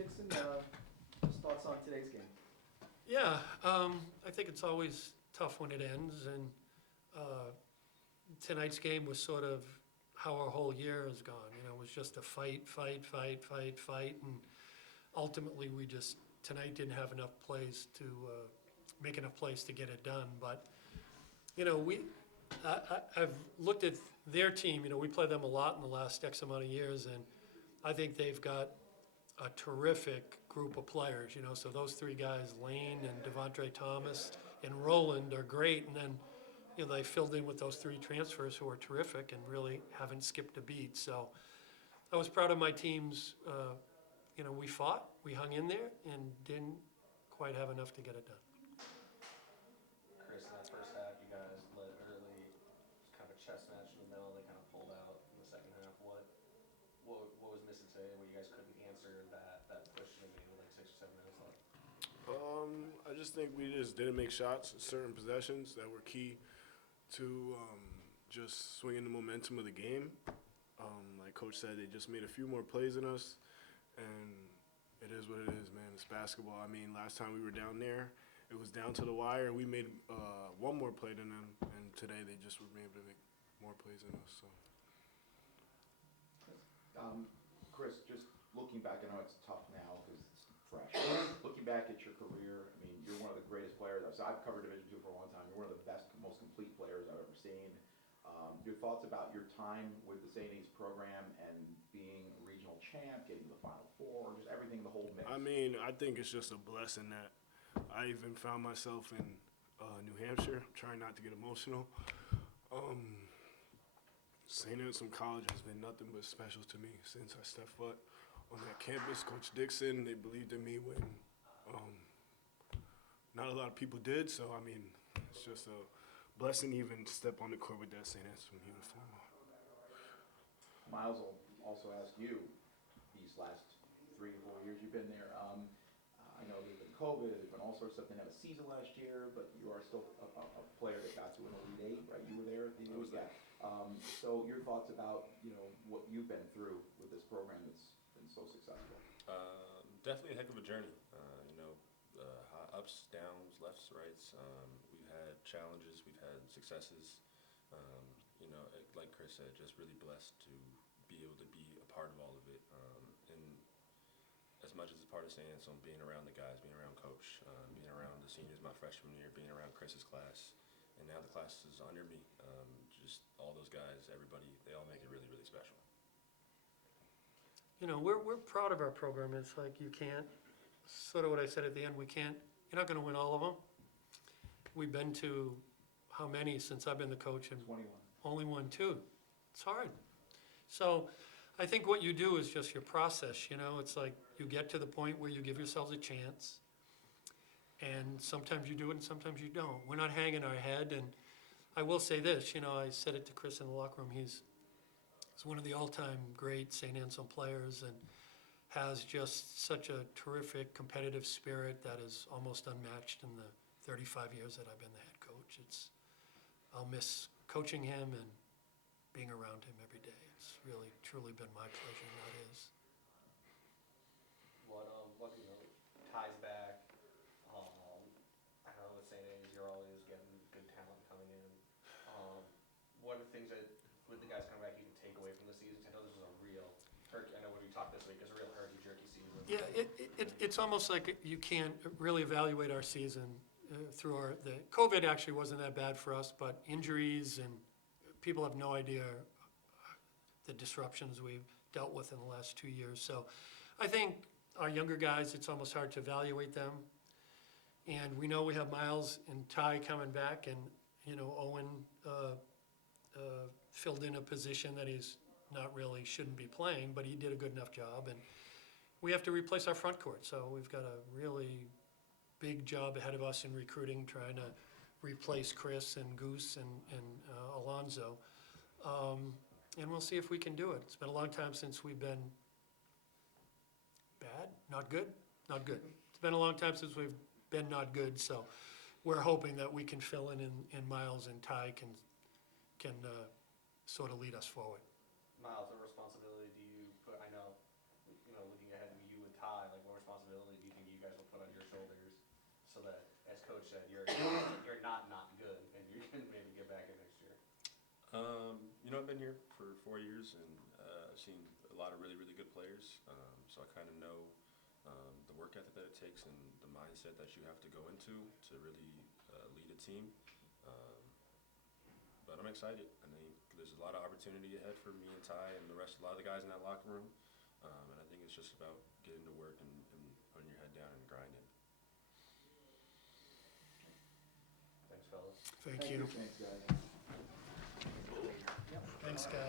Dixon, just thoughts on today's game? Yeah, I think it's always tough when it ends, and tonight's game was sort of how our whole year has gone. You know, it was just a fight, and ultimately we just tonight didn't have enough plays to make enough plays to get it done. But you know, I've looked at their team. You know, we played them a lot in the last X amount of years, and I think they've got a terrific group of players, you know, so those three guys, Lane and Devontre Thomas and Roland, are great, and then, you know, they filled in with those three transfers who are terrific and really haven't skipped a beat. So I was proud of my teams. You know, we fought, we hung in there, and didn't quite have enough to get it done. Chris, in that first half, you guys led early. It was kind of a chess match in the middle. They kind of pulled out in the second half. What was missing today where you guys couldn't answer that push in the game with like 6 or 7 minutes left? I just think we just didn't make shots in certain possessions that were key to just swinging the momentum of the game. Like Coach said, they just made a few more plays than us, and it is what it is, man. It's basketball. I mean, last time we were down there, it was down to the wire, and we made one more play than them, and today they just were able to make more plays than us. So. Chris, just looking back, I know it's tough now because it's fresh. Looking back at your career, I mean, you're one of the greatest players. I've covered Division II for a long time. You're one of the best, most complete players I've ever seen. Your thoughts about your time with the St. A's program and being a regional champ, getting to the Final Four, just everything, the whole mix? I mean, I think it's just a blessing that I even found myself in New Hampshire. I'm trying not to get emotional. St. Anselm College has been nothing but special to me since I stepped foot on that campus. Coach Dixon, they believed in me when not a lot of people did. So, I mean, it's just a blessing to even step on the court with that St. Anselm uniform on. Miles will also ask you, these last 3 to 4 years you've been there, I know there's been COVID, there's been all sorts of stuff. They didn't have a season last year, but you are still a player that got to an Elite Eight, right? You were there at the Elite Eight. So your thoughts about, you know, what you've been through with this program that's been so successful? Definitely a heck of a journey. You know, ups, downs, lefts, rights. We've had challenges, we've had successes. You know, like Chris said, just really blessed to be able to be a part of all of it. And as much as it's part of St. Anselm, being around the guys, being around Coach, being around the seniors my freshman year, being around Chris's class, and now the class is under me. Just all those guys, everybody, they all make it really, really special. You know, we're proud of our program. It's like you can't, sort of what I said at the end, you're not going to win all of them. We've been to how many since I've been the coach? And 21. only won 2. It's hard. So I think what you do is just your process, you know. It's like you get to the point where you give yourselves a chance, and sometimes you do it and sometimes you don't. We're not hanging our head, and I will say this, you know, I said it to Chris in the locker room, he's one of the all-time great St. Anselm players and has just such a terrific competitive spirit that is almost unmatched in the 35 years that I've been the head coach. I'll miss coaching him and being around him every day. It's really, truly been my pleasure, not his. What you know, ties back. I know with St. A's, you're always getting good talent coming in. What are the things that, with the guys coming back, you can take away from the season? I know this was a real herky. I know when we talked this week, it's a real herky-jerky season. Yeah, it's almost like you can't really evaluate our season through the COVID actually wasn't that bad for us, but injuries and people have no idea the disruptions we've dealt with in the last 2 years. So I think our younger guys, it's almost hard to evaluate them. And we know we have Miles and Ty coming back, and, you know, Owen filled in a position that he's not really shouldn't be playing, but he did a good enough job. And we have to replace our front court. So we've got a really big job ahead of us in recruiting, trying to replace Chris and Goose and Alonzo. And we'll see if we can do it. It's been a long time since we've been bad, not good, not good. It's been a long time since we've been not good, so we're hoping that we can fill in Miles and Ty can sort of lead us forward. Miles, what responsibility do you put? I know, you know, looking ahead to you and Ty, like what shoulders, so that, as coach said, you're not good, and you can maybe get back in next year? You know, I've been here for 4 years, and I've seen a lot of really, really good players. So I kind of know the work ethic that it takes and the mindset that you have to go into to really lead a team. But I'm excited. I mean, there's a lot of opportunity ahead for me and Ty and a lot of the guys in that locker room. And I think it's just about getting to work and putting your head down and grinding. Thanks, fellas. Thank you. Thanks, guys. Thanks, guys.